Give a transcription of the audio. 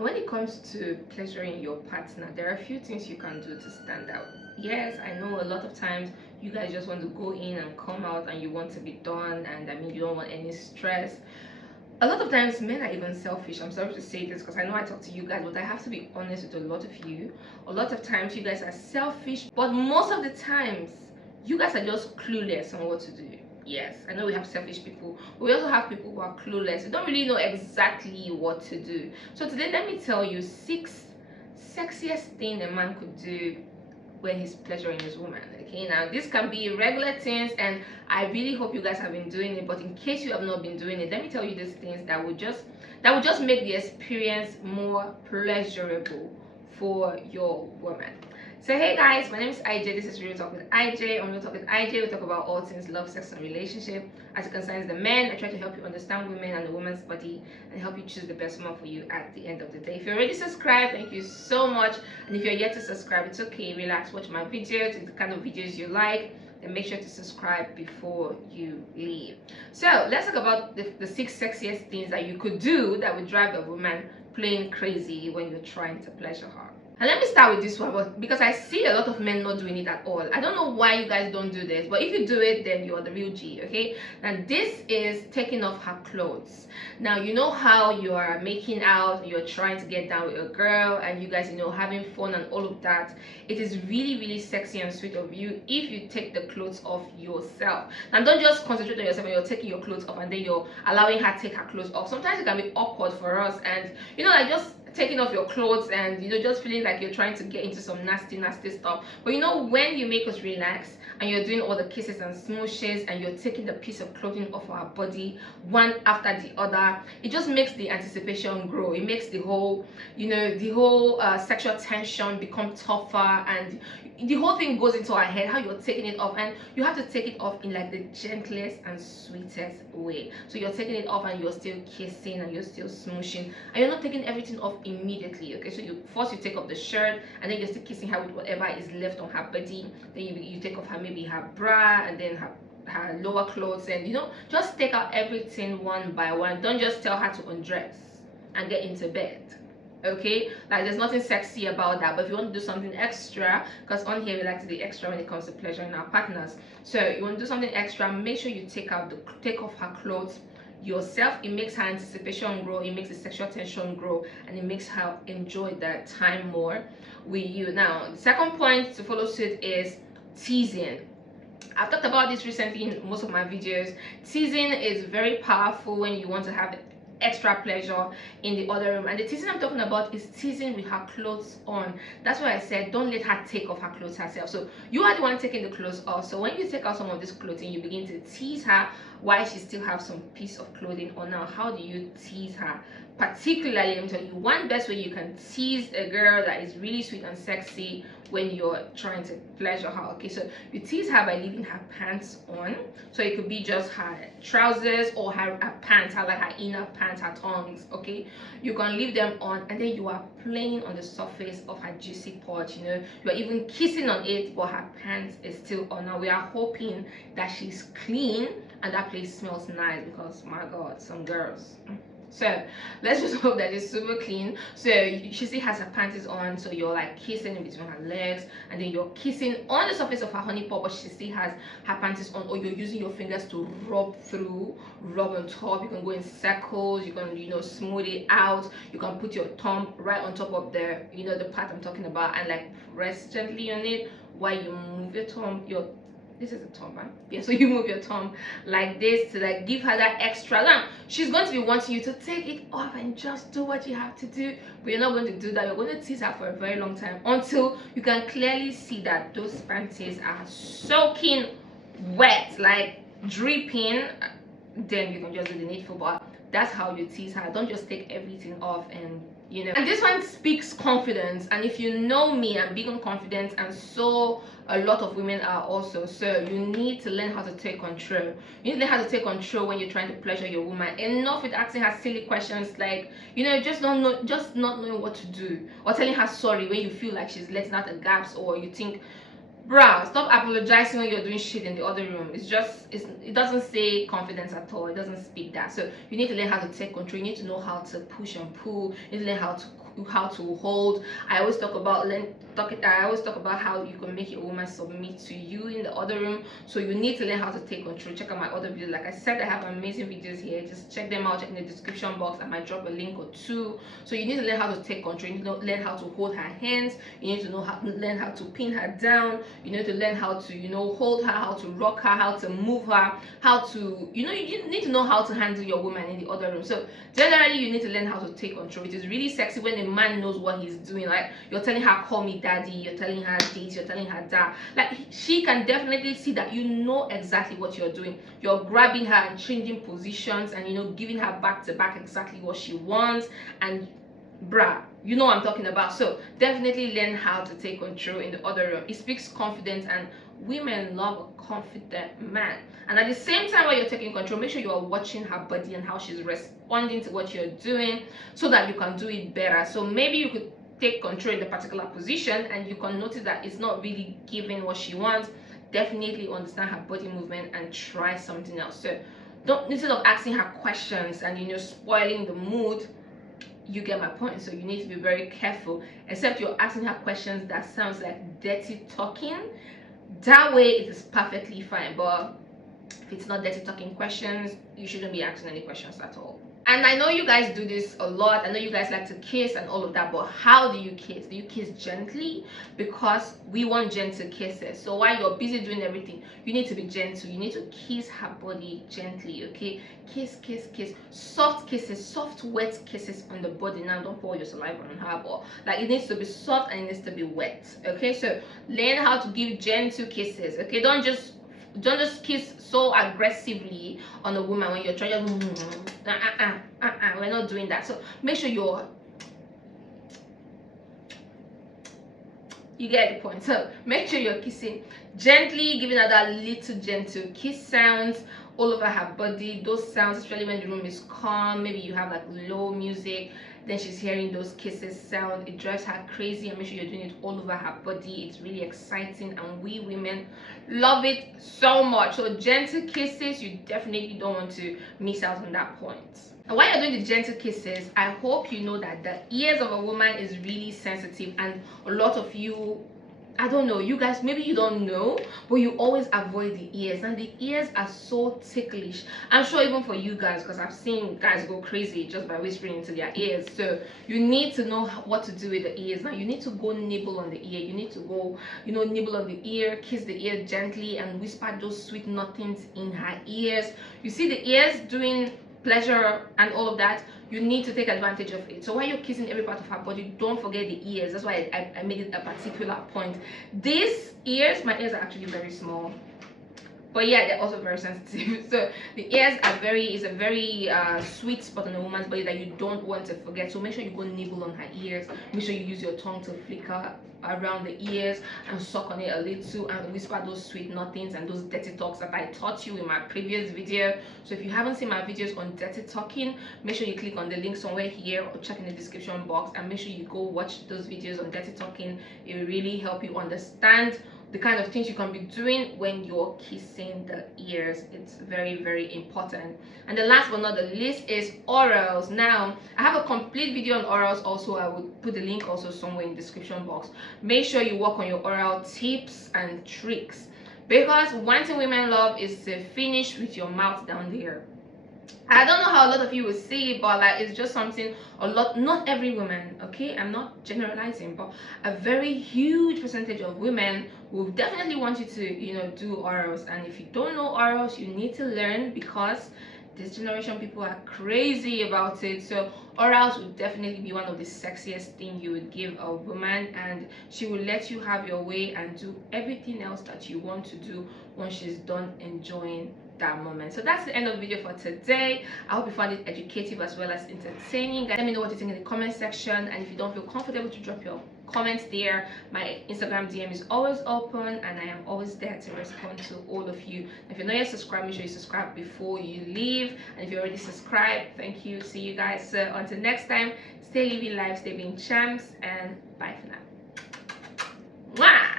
And when it comes to pleasuring your partner, there are a few things you can do to stand out. Yes, I know a lot of times you guys just want to go in and come out and you want to be done, and I mean, you don't want any stress. A lot of times men are even selfish. I'm sorry to say this because I know I talk to you guys, but I have to be honest with a lot of you. A lot of times you guys are selfish, but most of the times you guys are just clueless on what to do. Yes, I know we have selfish people, but we also have people who are clueless. They don't really know exactly what to do. So today, let me tell you 6 sexiest thing a man could do when he's pleasuring his woman. Okay, now this can be regular things, and I really hope you guys have been doing it, but in case you have not been doing it, let me tell you these things that would just make the experience more pleasurable for your woman. So hey guys, my name is IJ. This is Real Talk with IJ. On Real Talk with IJ, we talk about all things love, sex, and relationship. As it concerns the men, I try to help you understand women and the woman's body and help you choose the best one for you at the end of the day. If you're already subscribed, thank you so much. And if you're yet to subscribe, it's okay. Relax, watch my videos. It's the kind of videos you like. Then make sure to subscribe before you leave. So let's talk about the 6 sexiest things that you could do that would drive a woman plain crazy when you're trying to pleasure her. And let me start with this one, but because I see a lot of men not doing it at all. I don't know why you guys don't do this, but if you do it, then you're the real G, okay? And this is taking off her clothes. Now, you know how you are making out, you're trying to get down with a girl, and you guys, having fun and all of that. It is really, really sexy and sweet of you if you take the clothes off yourself. And don't just concentrate on yourself and you're taking your clothes off and then you're allowing her to take her clothes off. Sometimes it can be awkward for us, and like just taking off your clothes and just feeling like you're trying to get into some nasty stuff. But when you make us relax and you're doing all the kisses and smooshes and you're taking the piece of clothing off our body one after the other, it just makes the anticipation grow. It makes the whole sexual tension become tougher, and the whole thing goes into our head how you're taking it off, and you have to take it off in like the gentlest and sweetest way. So you're taking it off and you're still kissing and you're still smooshing, and you're not taking everything off immediately. Okay, so you take off the shirt and then you're still kissing her with whatever is left on her body. Then you take off maybe her bra and then her lower clothes, and just take out everything one by one. Don't just tell her to undress and get into bed. Okay, like there's nothing sexy about that. But if you want to do something extra, because on here we like to be extra when it comes to pleasuring our partners, so you want to do something extra, make sure you take off her clothes yourself. It makes her anticipation grow, it makes the sexual tension grow, and it makes her enjoy that time more with you. Now, the second point to follow suit is teasing. I've talked about this recently in most of my videos. Teasing is very powerful when you want to have extra pleasure in the other room, and the teasing I'm talking about is teasing with her clothes on. That's why I said don't let her take off her clothes herself. So you are the one taking the clothes off. So when you take out some of this clothing, you begin to tease her while she still has some piece of clothing on. Now, how do you tease her? Particularly, I'm telling you, one best way you can tease a girl that is really sweet and sexy when you're trying to pleasure her. Okay, so you tease her by leaving her pants on. So it could be just her trousers or her pants, her inner pants, her tongs. Okay, you can leave them on, and then you are playing on the surface of her juicy part. You are even kissing on it, but her pants is still on. Now, we are hoping that she's clean and that place smells nice, because my god, some girls. So let's just hope that it's super clean. So she still has her panties on, so you're like kissing in between her legs, and then you're kissing on the surface of her honey pot, but she still has her panties on, or you're using your fingers to rub on top. You can go in circles, you can smooth it out. You can put your thumb right on top of the the part I'm talking about, and like press gently on it while you move your thumb. This is a thumb, right? Yeah, so you move your thumb like this to like give her that extra. Now, she's going to be wanting you to take it off and just do what you have to do, but you're not going to do that. You're going to tease her for a very long time until you can clearly see that those panties are soaking wet, like dripping. Then you can just do the needful, but that's how you tease her. Don't just take everything off and and this one speaks confidence, and if you know me, I'm big on confidence, and so a lot of women are also. So you need to learn how to take control. You need to learn how to take control when you're trying to pleasure your woman. Enough with asking her silly questions like just not knowing what to do, or telling her sorry when you feel like she's letting out the gaps, or you think, bruh, stop apologizing when you're doing shit in the other room. It doesn't say confidence at all. It doesn't speak that. So you need to learn how to take control. You need to know how to push and pull. You need to learn how to how to hold. I always talk about how you can make your woman submit to you in the other room. So you need to learn how to take control. Check out my other videos. Like I said, I have amazing videos here. Just check them out. Check in the description box. I might drop a link or two. So you need to learn how to take control. You need to learn how to hold her hands. You need to learn how to pin her down. You need to learn how to, hold her, how to rock her, how to move her, how to, you need to know how to handle your woman in the other room. So generally, you need to learn how to take control. It is really sexy when a man knows what he's doing. Like, you're telling her, call me daddy, you're telling her this, you're telling her that. Like, she can definitely see that you know exactly what you're doing. You're grabbing her and changing positions and giving her back to back exactly what she wants. And bruh, you know what I'm talking about. So definitely learn how to take control in the other room. It speaks confidence, and women love a confident man. And at the same time, while you're taking control, make sure you are watching her body and how she's responding to what you're doing, so that you can do it better. So maybe you could take control in the particular position and you can notice that it's not really giving what she wants. Definitely understand her body movement and try something else. So don't, instead of asking her questions and spoiling the mood, you get my point. So you need to be very careful, except you're asking her questions that sounds like dirty talking. That way it is perfectly fine. But if it's not dirty talking questions, you shouldn't be asking any questions at all. And I know you guys do this a lot. I know you guys like to kiss and all of that, but how do you kiss? Do you kiss gently? Because we want gentle kisses. So while you're busy doing everything, you need to be gentle. You need to kiss her body gently, okay? Kiss, kiss, kiss. Soft kisses, soft, wet kisses on the body. Now, don't pour your saliva on her, but like, it needs to be soft and it needs to be wet, okay? So learn how to give gentle kisses, okay? Don't just kiss so aggressively on a woman when you're trying to we're not doing that. So make sure you get the point. So make sure you're kissing gently, giving her that little gentle kiss sounds all over her body. Those sounds, especially when the room is calm, maybe you have like low music, then she's hearing those kisses sound, it drives her crazy. And make sure you're doing it all over her body. It's really exciting and we women love it so much. So gentle kisses, you definitely don't want to miss out on that point. And while you're doing the gentle kisses, I hope you know that the ears of a woman is really sensitive, and a lot of you, I don't know, you guys, maybe you don't know, but you always avoid the ears, and the ears are so ticklish. I'm sure even for you guys, because I've seen guys go crazy just by whispering into their ears. So you need to know what to do with the ears. Now you need to go nibble on the ear. You need to go, nibble on the ear, kiss the ear gently, and whisper those sweet nothings in her ears. You see the ears doing pleasure and all of that, you need to take advantage of it. So while you're kissing every part of her body, don't forget the ears. That's why I made it a particular point. These ears, my ears are actually very small, but yeah, they're also very sensitive. So the ears are is a very sweet spot on a woman's body that you don't want to forget. So make sure you go nibble on her ears. Make sure you use your tongue to flicker around the ears and suck on it a little and whisper those sweet nothings and those dirty talks that I taught you in my previous video. So if you haven't seen my videos on dirty talking, make sure you click on the link somewhere here or check in the description box, and make sure you go watch those videos on dirty talking. It will really help you understand the kind of things you can be doing when you're kissing the ears. It's very, very important. And the last but not the least is orals. Now I have a complete video on orals also. I would put the link also somewhere in the description box. Make sure you work on your oral tips and tricks, because one thing women love is to finish with your mouth down there. I don't know how a lot of you will see it, but like, it's just something not every woman, okay, I'm not generalizing, but a very huge percentage of women will definitely want you to do orals. And if you don't know orals, you need to learn, because this generation people are crazy about it. So orals would definitely be one of the sexiest things you would give a woman, and she will let you have your way and do everything else that you want to do once she's done enjoying that moment. So that's the end of the video for today. I hope you found it educative as well as entertaining. Let me know what you think in the comment section, and if you don't feel comfortable to drop your comments there, my Instagram DM is always open and I am always there to respond to all of you. If you're not yet subscribed, make sure you subscribe before you leave, and if you're already subscribed, thank you. See you guys. So until next time, stay living life, stay being champs, and bye for now. Mwah!